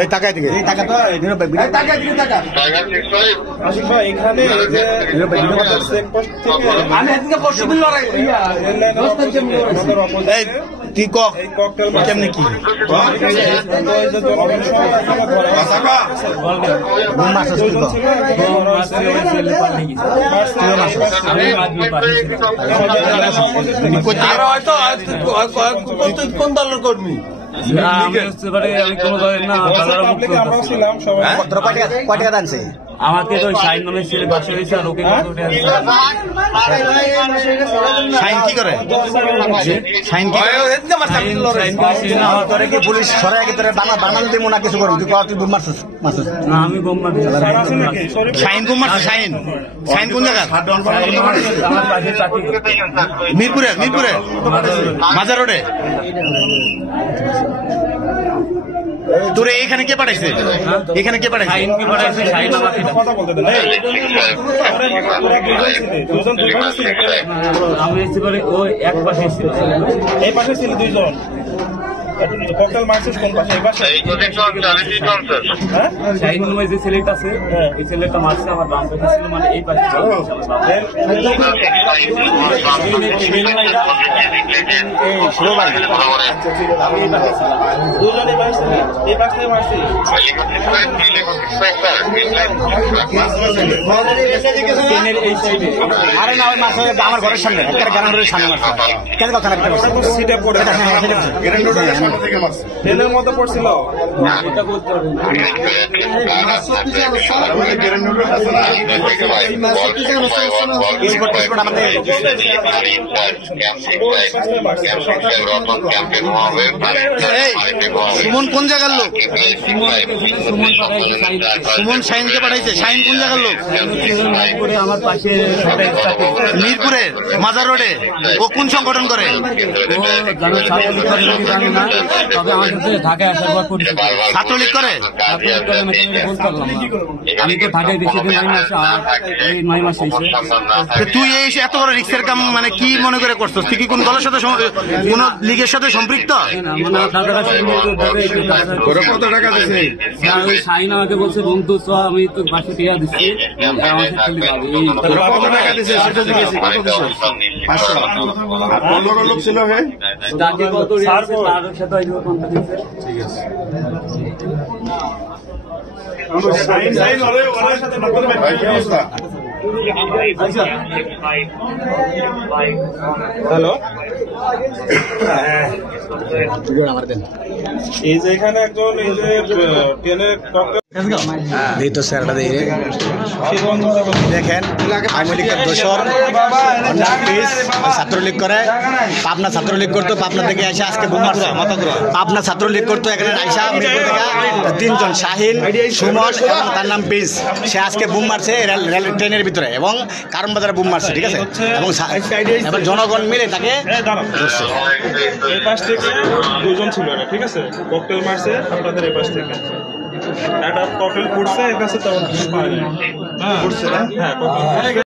এই টাকা দিকে এই টাকা তো টাকা দিকে টাকা আশিক ভাই এখানে এই যে চেকপোস্ট থেকে আমি এদিকে পশ্চিম লড়াই এই কি কক এই ককটেল কেমনে কি কোন দলের কর্মী আমাকে তো শাইন নামে ছেলে বাসা হয়েছে আর ওকে শাইন কি করে শাইন কি পুলিশ সরাই আগে তোর বানান দিব না কিছু করবি তুই বোম মারছিস না আমি বোম মারি শাইন বোম মারছিস শাইন শাইন কোন জায়গা মিরপুরে মিরপুরে মাজার রোডে তোরে এখানে কে পাঠাইছে এখানে কে পাঠাইছে কথা বলতে দেন আমি এসে করে ওই এক পাশে ছিল এই পাশে ছিল দুইজন ককটেল মারছিস কোন পাশে এই পাশে শাহিন নামে যে ছেলেটা আছে এই ছেলেটা মারছে আমার বাম পাশে ছিল মানে এই পাশে আরে না ওই মাছ আমার ঘরের সামনে গ্রাউন্ডের সামনে মাছ কেন কথা সিটে পড়ে ট্রেনের মধ্যে পড়ছিল সুমন কোন জায়গার লোক সুমন শাহিনকে পাঠাইছে শাহিন কোন জায়গার লোক আমার পাশে মিরপুরের মাজার রোডে ও কোন সংগঠন করে জানি না তবে আমার সাথে ঢাকায় আসার পর পরিচিত ছাত্রলীগ করে বলতে পারলাম আমি তো ঢাকায় বেশি দিন 9 মাস আর এই 9 মাস হয়েছে তুই এই এত বড় রিক্সের কাম মানে কি মনে করে করছিস তুই কি কোন দলের সাথে কোন লীগের সাথে সম্পৃক্ত কত টাকা দিচ্ছে ওই শাহিন আমাকে বলছে বন্ধু চ আমি তো বাসে টিয়া দিচ্ছি আমার হ্যালো এই যে এখানে একজন এই যে ট্রেনে দেখেন আওয়ামী লীগের দোসর ছাত্রলীগ করে পাবনা ছাত্রলীগ করতো পাবনা থেকে এসে আজকে বোম মারছে পাবনা ছাত্রলীগ করতো এখানে আইসা মিরপুর থেকে 3 জন শাহিন সুমন এবং তার নাম প্রিন্স সে আজকে বোম মারছে রেল ট্রেনের ভিতরে এবং কারণ বাজারে বোম মারছে ঠিক আছে এবং জনগণ মিলে তাকে ধরছে এই পাশ থেকে 2 জন ছিল ঠিক আছে ককটেল মারছে আপনাদের এই পাশ থেকে একটা ককটেল ফুটছে এর কাছে তখন পাওয়া যায় হ্যাঁ ফুটছে না হ্যাঁ